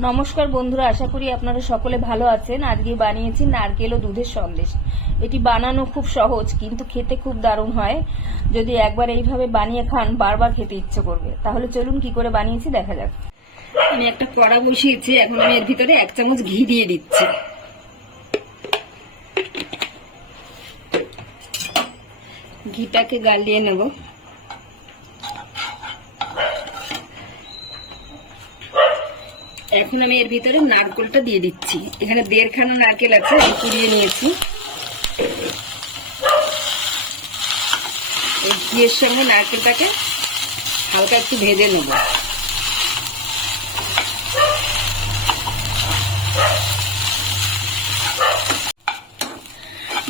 নমস্কার বন্ধুরা, আশা করি আপনারা সকলে ভালো আছেন। আজকে বানিয়েছি নারকেল ও দুধের সন্দেশ। এটি বানানো খুব সহজ, কিন্তু খেতে খুব দারুণ হয়। যদি একবার এইভাবে বানিয়ে খান, বারবার খেতে ইচ্ছে করবে। তাহলে চলুন কি করে বানিয়েছি দেখা যাক। আমি একটা কড়া বসিয়েছি, এখন আমি এর ভিতরে এক চামচ ঘি দিয়ে দিচ্ছি। ঘিটাকে গালিয়ে নেব। এখন আমি এর ভিতরে নারকেলটা দিয়ে দিচ্ছি। এখানে দেড়খানা নারকেল আছে, আমি কুড়িয়ে নিয়েছি। এই ঘিয়ের সঙ্গে নারকেলটাকে হালকা একটু ভেজে নেব।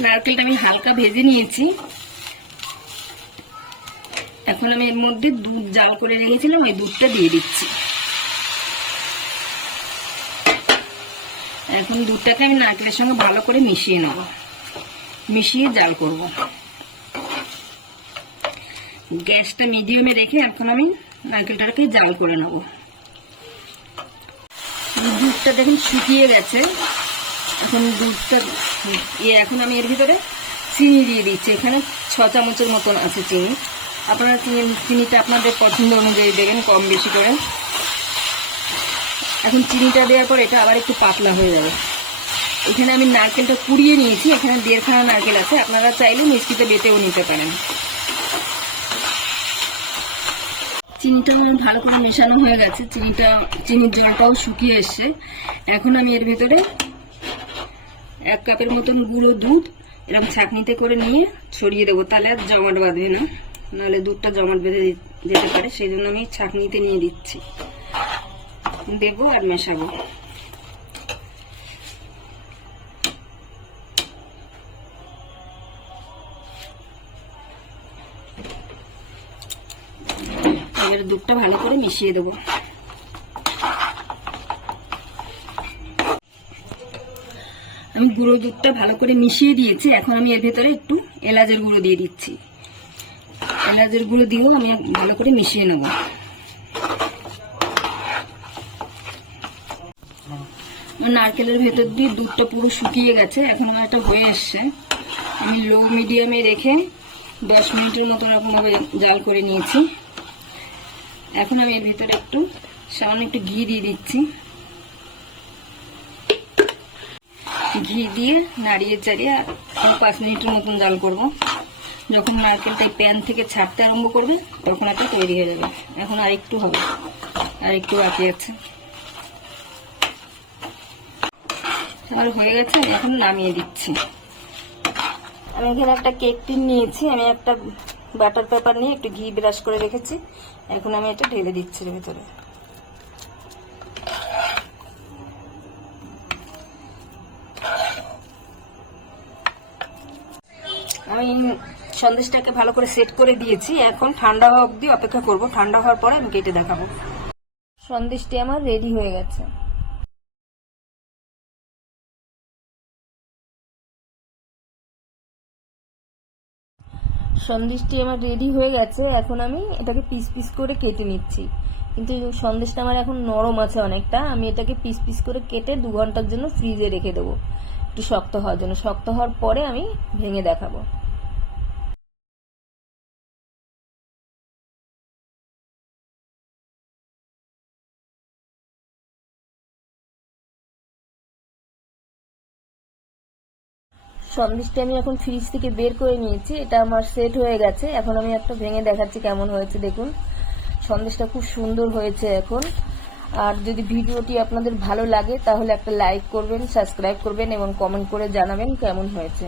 নারকেলটা আমি হালকা ভেজে নিয়েছি। এখন আমি এর মধ্যে দুধ জাল করে রেখেছিলাম, ওই দুধটা দিয়ে দিচ্ছি। এখন দুধটাকে আমি নারকেলের সঙ্গে ভালো করে মিশিয়ে নেব। মিশিয়ে জাল করব। গ্যাসটা মিডিয়ামে রেখে এখন আমি নারকেলটাকে জাল করে নেব। দুধটা দেখুন শুকিয়ে গেছে। এখন দুধটা ইয়ে এখন আমি এর ভিতরে চিনি দিয়ে দিচ্ছি। এখানে ছ চামচের মতন আছে চিনি। আপনারা চিনি, চিনিটা আপনাদের পছন্দ অনুযায়ী দেবেন, কম বেশি করে এখন চিনিটা দেওয়ার পর এটা আবার একটু পাতলা হয়ে যাবে। এখানে আমি নারকেলটা কুড়িয়ে নিয়েছি, এখানে দেড়খানা নারকেল আছে। আপনারা চাইলে মিষ্টিতে বেটেও নিতে পারেন। চিনিটা আমার ভালো করে মেশানো হয়ে গেছে। চিনিটা, চিনির জলটাও শুকিয়ে এসছে। এখন আমি এর ভিতরে এক কাপের মতন গুঁড়ো দুধ এরকম ছাঁকনিতে করে নিয়ে ছড়িয়ে দেবো। তাহলে আর জমাট বাঁধবে না। নাহলে দুধটা জমাট বেঁধে যেতে পারে। সেই জন্য আমি ছাঁকনিতে নিয়ে দিচ্ছি। দেবো আর মেশাবো। এবার দুধটা ভালো করে মিশিয়ে দেবো। আমি গুঁড়ো দুধটা ভালো করে মিশিয়ে দিয়েছি। এখন আমি এর ভেতরে একটু এলাচের গুঁড়ো দিয়ে দিচ্ছি। এলাচের গুঁড়ো দিয়েও আমি ভালো করে মিশিয়ে নেব। নারকেলের ভেতর দিয়ে দুধটা পুরো শুকিয়ে গেছে, এখন এটা হয়ে এসছে। আমি লো মিডিয়ামে রেখে দশ মিনিটের মতো এরকমভাবে জাল করে নিয়েছি। এখন আমি এর ভিতরে একটু, সামান্য একটু ঘি দিয়ে দিচ্ছি। ঘি দিয়ে নাড়িয়ে চাড়িয়ে পাঁচ মিনিটের মতন জাল করব। যখন নারকেলটা এই প্যান থেকে ছাড়তে আরম্ভ করবে, তখন একটা তৈরি হয়ে যাবে। এখন আর একটু হবে, আর একটু বাকি আছে। আমার হয়ে গেছে, আমি এখন নামিয়ে দিচ্ছি। আমি এখানে একটা কেক টিন নিয়েছি, আমি একটা বাটার পেপার নিয়ে একটু ঘি ব্রাশ করে রেখেছি। এখন আমি এটা ঢেলে দিচ্ছি ভিতরে। আমি সন্দেশটাকে ভালো করে সেট করে দিয়েছি, এখন ঠান্ডা হওয়া অবধি অপেক্ষা করব। ঠান্ডা হওয়ার পরে আমি কেটে দেখাবো। সন্দেশটি আমার রেডি হয়ে গেছে। সন্দেশটি আমার রেডি হয়ে গেছে। এখন আমি এটাকে পিস পিস করে কেটে নিচ্ছি। কিন্তু সন্দেশটা আমার এখন নরম আছে অনেকটা, আমি এটাকে পিস পিস করে কেটে দু ঘণ্টার জন্য ফ্রিজে রেখে দেবো। একটু শক্ত হওয়ার জন্য। শক্ত হওয়ার পরে আমি ভেঙে দেখাবো। সন্দেশটা আমি এখন ফ্রিজ থেকে বের করে নিয়েছি। এটা আমার সেট হয়ে গেছে। এখন আমি একটা ভেঙে দেখাচ্ছি কেমন হয়েছে, দেখুন। সন্দেশটা খুব সুন্দর হয়েছে এখন। আর যদি ভিডিওটি আপনাদের ভালো লাগে, তাহলে একটা লাইক করবেন সাবস্ক্রাইব করবেন এবং কমেন্ট করে জানাবেন কেমন হয়েছে।